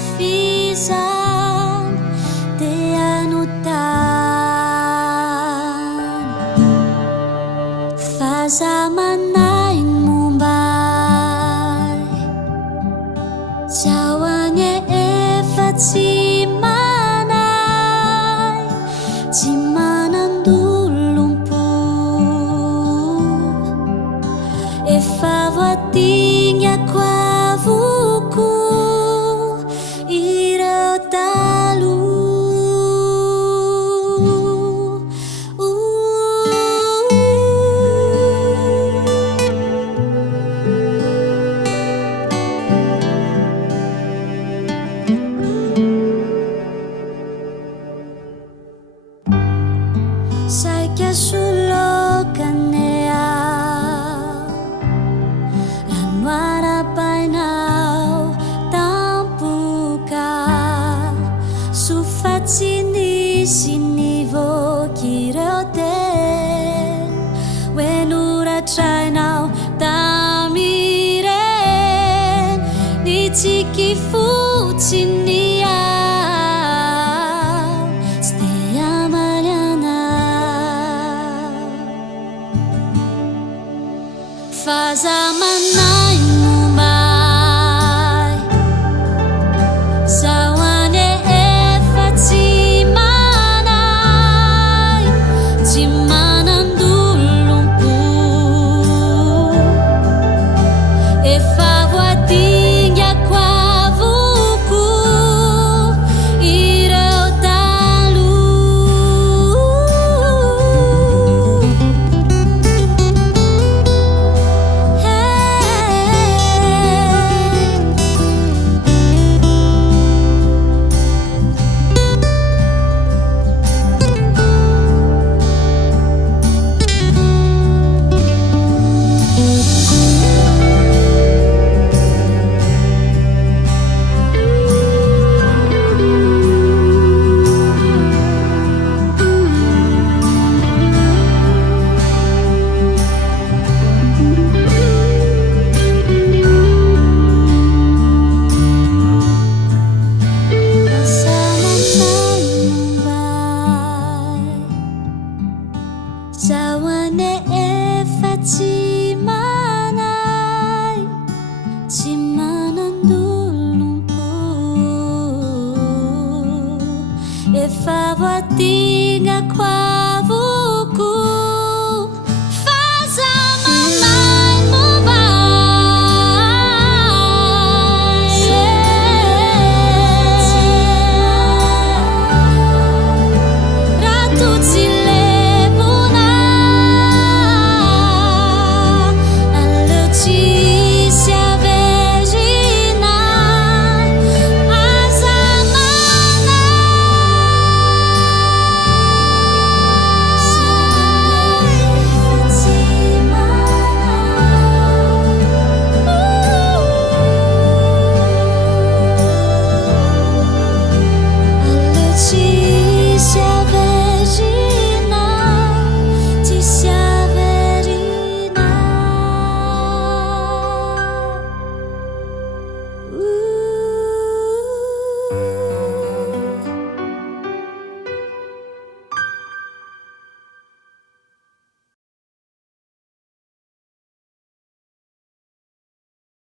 hafizan dia nutan fazamanain Mumbai Jawanya efa tsy manay tsy manandolom-po efa voadiniako avoko ireo saika sulokane aho rano arapainao tampoka sofa tsy nisy nivoky ireo teny hoe noratrainao tamireny nitsiky fotsiny fazamanain Mumbai Jawanya efa tsy manay tsy manandolom-po efa voadiniako avoko ireo Jawanya efa tsy manay tsy manandolom-po efa voadiniako